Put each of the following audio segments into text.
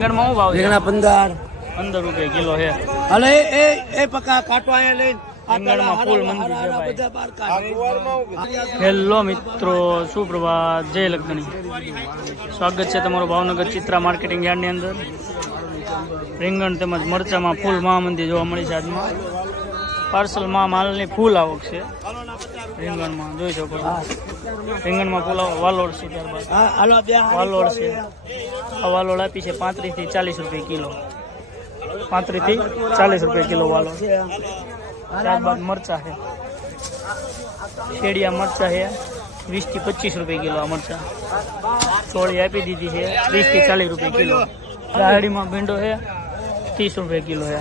રીંગણમાં શું ભાવ છે? રીંગણા 15 ₹15 કિલો છે. અલે એ પકા કાટો આયા લઈને રીંગણમાં ફૂલ મંદી છે ભાઈ. હેલો મિત્રો, સુપ્રભાત, જય લખણી. સ્વાગત છે તમારું ભાવનગર ચિત્રા માર્કેટિંગ યાર્ડની અંદર. રીંગણ તેમજ મરચામાં ફૂલ મહામંદી જોવા મળી છે. આજમાં પાર્સલમાં માલની ફૂલ આવક છે. રીંગણમાં જોઈ શકો છો. રીંગણમાં ફૂલ વાલોડ છે. ત્યારબાદ વાલોડ છે. આ વાલોડ આપી છે 35 થી 40 રૂપિયા કિલો. 35 થી 40 રૂપિયા કિલો વાલોડ. ત્યારબાદ મરચા છે. શેડિયા મરચા છે 20 થી 25 રૂપિયા કિલો. આ મરચા ચોળી આપી દીધી છે 30 થી 40 રૂપિયા કિલો. દાહડીમાં ભીંડો છે 30 રૂપિયા કિલો છે.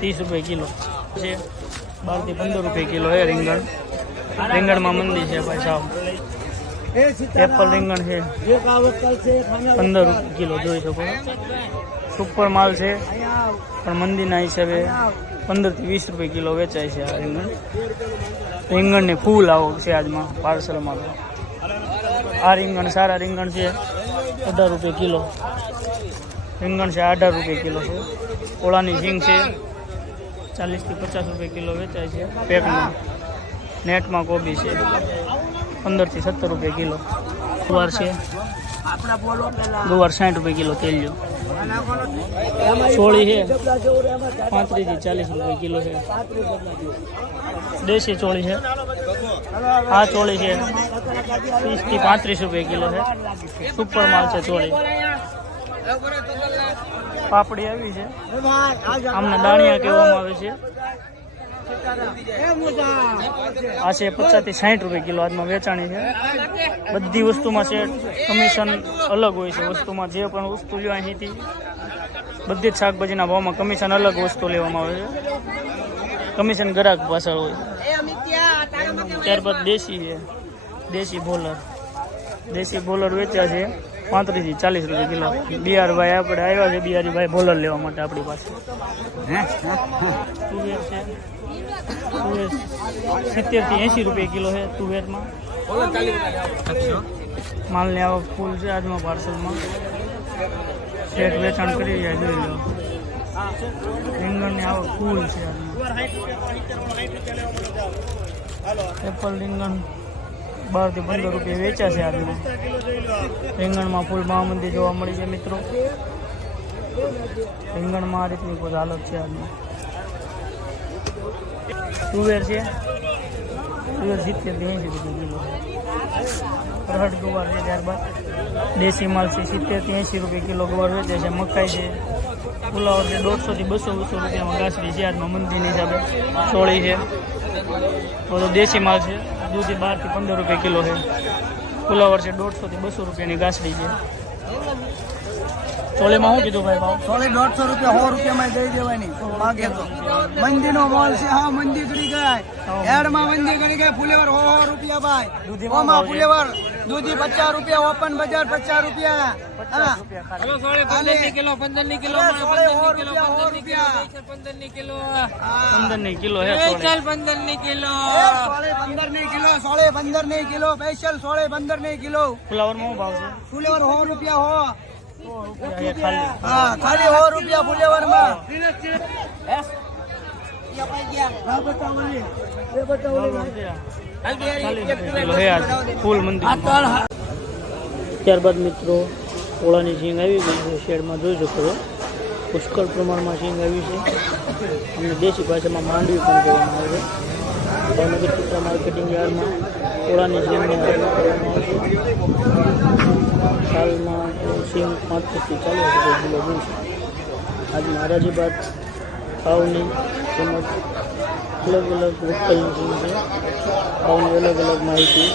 30 રૂપિયા કિલો છે. 12 થી 15 રૂપિયા કિલો છે રીંગણ. રીંગણમાં મંદી છે ભાઈ સાહેબ. એપલ રીંગણ છે 15 રૂપિયા કિલો જોઈ શકો. સુપર માલ છે પણ મંદીના હિસાબે 15 થી 20 રૂપિયા કિલો વેચાય છે આ રીંગણ. રીંગણની ફૂલ આવક છે આજમાં પાર્સલમાં. આ રીંગણ સારા રીંગણ છે 18 રૂપિયા કિલો. રીંગણ છે 18 રૂપિયા કિલો છે. ઓળાની ઝીંગ છે 40 થી 50 રૂપિયા કિલો વેચાય છે પેકમાં. નેટમાં કોબી છે 15 થી 17 રૂપિયા કિલો. ગુવાર છે ગુવાર 60 રૂપિયા કિલો. તેલજો ચોળી છે 35 થી 40 રૂપિયા કિલો છે. દેશી ચોળી છે. આ ચોળી છે 30 થી 35 રૂપિયા કિલો છે. સુપર માલ છે ચોળી. પાપડી આવી છે. આમને દાણિયા કહેવામાં આવે છે. આ છે 50 થી 60 રૂપિયા કિલો. આજમાં વેચાણી છે. બધી વસ્તુમાં છે કમિશન અલગ હોય છે. વસ્તુમાં જે પણ વસ્તુ લ્યો અહીંથી બધી જ શાકભાજીના ભાવમાં કમિશન અલગ વસ્તુ લેવામાં આવે છે. કમિશન ગ્રાહક પાછળ હોય. ત્યારબાદ દેશી છે. દેશી બોલર વેચ્યા છે 35 થી 40 રૂપિયા કિલો. બિહારભાઈ આપણે આવ્યા છે. બિહારીભાઈ બોલર લેવા માટે આપણી પાસે. તુવેર છે 70 થી 80 રૂપિયા કિલો છે. તુવેરમાં માલની આવક ફૂલ છે આજમાં પાર્સલમાં. શેઠ વેચાણ કરી જાય જોઈ લો. રીંગણની આવક ફૂલ છે આજમાં. એપલ રીંગણ 12 થી 15 રૂપિયા વેચા છે આજમાં. રીંગણમાં ફૂલ મહામંદી જોવા મળી છે મિત્રો. રીંગણમાં આ રીતની કોઈ હાલત છે આજમાં. તુવેર છે 70 થી 80 રૂપિયા કિલો. અરહડ ગવાર છે. ત્યારબાદ દેશી માલ છે 70 થી 80 રૂપિયા કિલો ગવાર વેચે છે. મકાઈ છે. ફુલાવર છે 150 થી 200 રૂપિયામાં ગાસડી છે આજમાં મંદીની હિસાબે. ચોળી છે. બધો દેશી માલ છે. દૂધી 12 થી 15 રૂપિયા કિલો છે. ફુલાવર છે 150 થી 200 રૂપિયાની ગાસડી છે. ચોળીમાં શું કીધું ભાઈ ભાવ? ચોળી 150 રૂપિયા 100 રૂપિયામાં દઈ દેવાની માગે તો. મંદીનો માલ છે. હા, મંદી કરી જાય. એડમાં મંદી કરી ગઈ. ફુલેવર 100 રૂપિયા ભાઈ. ઓમાં ફુલેવર દૂધી 50 રૂપિયા. ઓપન બજાર 50 રૂપિયા. હા, 15 કિલો 15 કિલો 15 કિલો 15 કિલો હે. 15 કિલો 15 કિલો સ્પેશિયલ 15 કિલો. ફુલાવરમાં શું ભાવ છે? ફુલેવર 100 રૂપિયા. ખાલી હા, ખાલી 100 રૂપિયા ફુલેવર માં. ફૂલ મંદી. ત્યારબાદ મિત્રો ઓળાની ઝીંગ આવી ગઈ છે શેડમાં જોઈ શકો છો. પુષ્કળ પ્રમાણમાં ઝીંગ આવી છે. અમને દેશી ભાષામાં માંડવી પણ કહેવામાં આવે છે. ભાવનગર ચિત્રા માર્કેટિંગ યાર્ડમાં ઓળાની ઝીંગની આવક કરવામાં આવે છે. સાલમાં ઝીંગ 35 થી 40 રૂપિયા કિલો મળશે. આજની હરાજી બાદ ભાવની તેમજ અલગ અલગ વકલની ઝીંગ છે. ભાવની અલગ અલગ માહિતી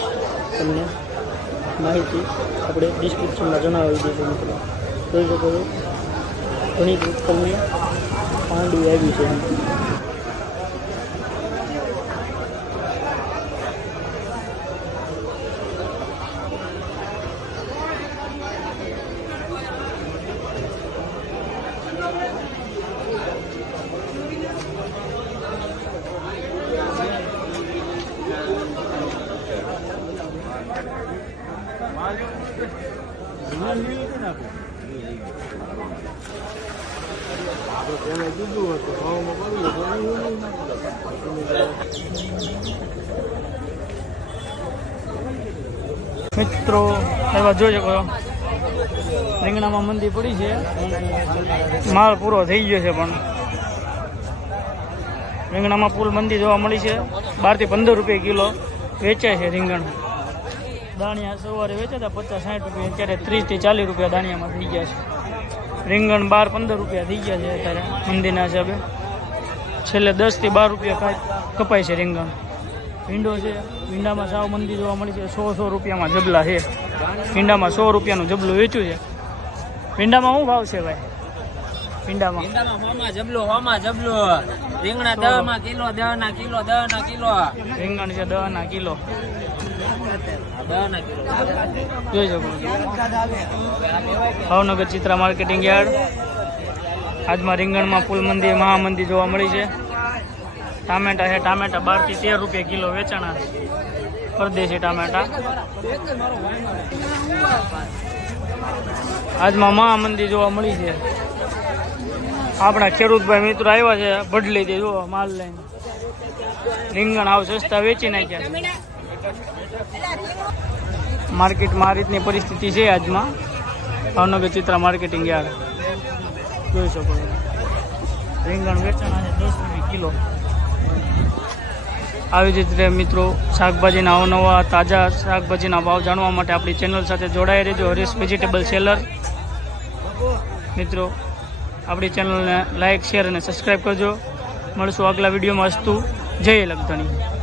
આપણે ડિસ્ક્રિપ્શનમાં જણાવી દઈશું મિત્રો. જોઈ શકો છો ઘણી જ વકલની માંડવી આવી છે. મિત્રો એવા જોઈ શકો છો રીંગણામાં મંદી પડી છે, માલ પૂરો થઈ ગયો છે, પણ રીંગણામાં ફૂલ મંદી જોવા મળી છે. 12 થી 15 રૂપિયા કિલો વેચાય છે રીંગણ. દાણિયા સવારે વેચાતા 50-60 રૂપિયા, અત્યારે 30 થી 40 રૂપિયા દાણિયામાં થઈ ગયા છે. રીંગણ 12-15 રૂપિયા થઈ ગયા છે અત્યારે મંદીના હિસાબે. છેલ્લે 10 થી 12 રૂપિયા કપાય છે રીંગણ. ભીંડો છે, ભીંડામાં સાવ મંદી જોવા મળી છે. 100 રૂપિયામાં જબલા છે. ભીંડામાં 100 રૂપિયાનું જબલું વેચ્યું છે. ભીંડામાં શું ભાવ છે ભાઈ? ભીંડામાં રીંગણા 10 માં કિલો, 10 ના કિલો, 10 ના કિલો. રીંગણ છે 10 ના કિલો. 10 ના કિલો જોઈ શકો ભાવનગર ચિત્રા માર્કેટિંગ યાર્ડ. આજમાં રીંગણમાં ફૂલ મંદી, મહામંદી જોવા મળી છે. ટામેટા છે, ટામેટા 12 થી 13 રૂપિયા કિલો વેચાણા. પરદેશી ટામેટા આજમાં મહામંદી જોવા મળી છે. આપણા ખેડૂતભાઈ મિત્રો આવ્યા છે બદલીથી, જુઓ માલ લઈને. રીંગણ આવ સસ્તા વેચી નાખ્યા. માર્કેટમાં આ રીતની પરિસ્થિતિ છે આજમાં ભાવનગર ચિત્રા માર્કેટિંગ યાર્ડ. જોઈ શકો છો રીંગણ વેચાણા છે 10 રૂપિયા કિલો. આવી જ રીતે મિત્રો શાકભાજીના અવનવા તાજા શાકભાજીના ભાવ જાણવા માટે આપણી ચેનલ સાથે જોડાઈ રહેજો. Harish vegetable seller. મિત્રો આપણી ચેનલને લાઇક, શેર અને સબસ્ક્રાઈબ કરજો. મળશું આગલા વિડીયોમાં. અસ્તુ. જય લખધણી.